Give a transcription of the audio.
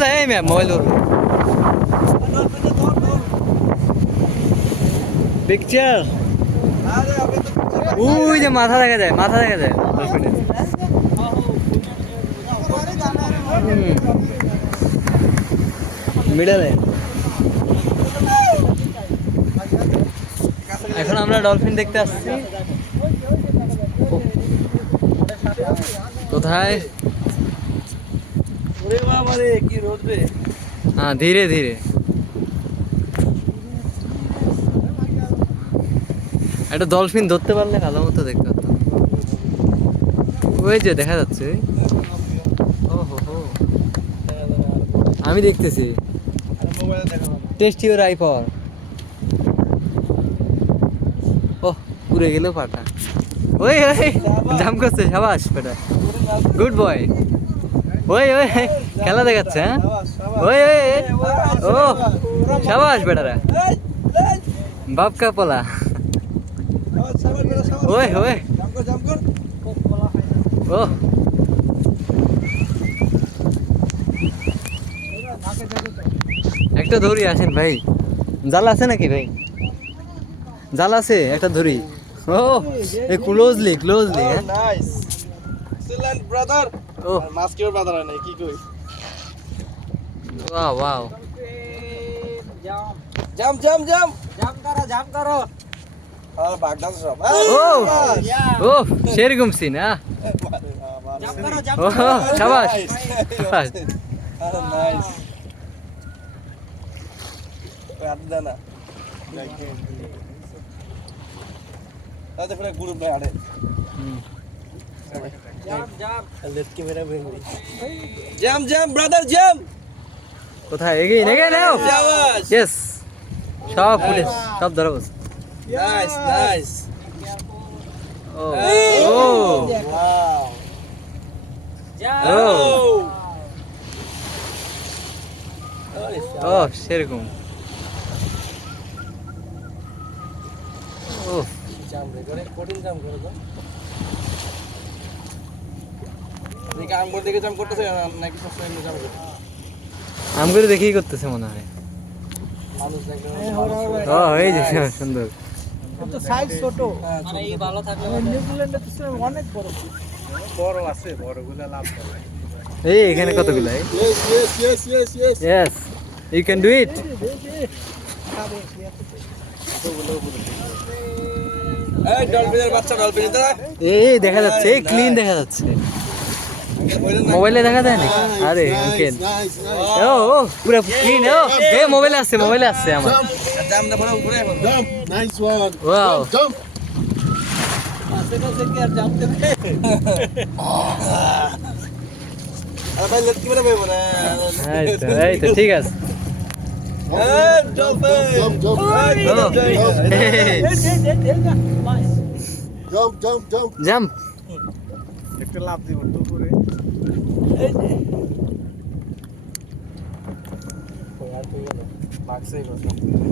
কোথায় এই ma'am mobile ধরবো পিকচার ওই মাথা দেখা যায়, মাথা দেখা যায়। এখন আমরা ডলফিন দেখতে আসছি। কোথায়? কি রোদ রে। হ্যাঁ ধীরে ধীরে। একটা ডলফিন ধরতে পারলে ভালো মতো দেখতে পারতাম। ওই যে দেখা যাচ্ছে। আমি দেখতেছি। টেস্ট আই পাওয়ার ওহ পুরে গেল পাটা। ওই ওই, জাম করছে, সাবাস, বেটা। গুড বয় ওই ওই, খেলা দেখাচ্ছে হ্যাঁ? ওই ওই। ও, সাবাস বেটারা। বাপ কা পোলা। ওই ওই। ও। একটা ধরি আসেন ভাই। জাল আছে নাকি ভাই? জাল আছে, একটা ধরি ও ক্লোজলি ক্লোজলি হ্যাঁ? এক্সিলেন্ট ব্রাদার ও মাস্কের ব্রাদার নাই কি কই? ওয়াও ওয়াও জাম জাম জাম জাম করো জাম করো। আর বাগদান সব। ও ও সেরকম সিন হ্যাঁ জাম করো জাম ও সাবাস সাবাস। নাইস আদনা তাতে ফেরে গ্রুপ নাই আরে। হুম। জাম জাম ব্রাদার জাম কোথায় এগিয়ে এগিয়ে নাও ইয়েস সব পুলিশ সব ধরো বস নাইস নাইস ও ও ওয়াও ও সেরকম ও জাম রে কঠিন জাম করে তো দেখে দিকে জাম করতেছে নাকি সবসময় এমনি জাম দেখেই করতেছে মনে হয়। মানুষ দেখলে ও এই যে সুন্দর। কিন্তু সাইজ ছোট। মানে এই ভালো থাকলে নিউজিল্যান্ডে তো অনেক বড়। বড় আছে বড়গুলো লাভ করে। এই এখানে কতগুলো? এই yes yes yes yes yes yes you can do it এই ডলফিনের বাচ্চা ডলফিন দাদা। এই দেখা যাচ্ছে এই ক্লিন দেখা যাচ্ছে। মোবাইলে দেখা যায় নাকি আরে আঙ্কেল ও ও পুরো ক্লিন ও এ মোবাইলে আছে মোবাইলে আছে আমার জাম না বড় উপরে এখন Jump, nice one. Wow Jump. আশেপাশে কি আর জানতে আর ভাই লেট কিভাবে বেবো না এই তো এই তো ঠিক আছে এই ডলফিন Jump, jump, এই ও, ডলফিন এই, jump, jump, jump. জাম্প একটু লাভ দিব দুপুরে বাক্সে বসলাম জানতে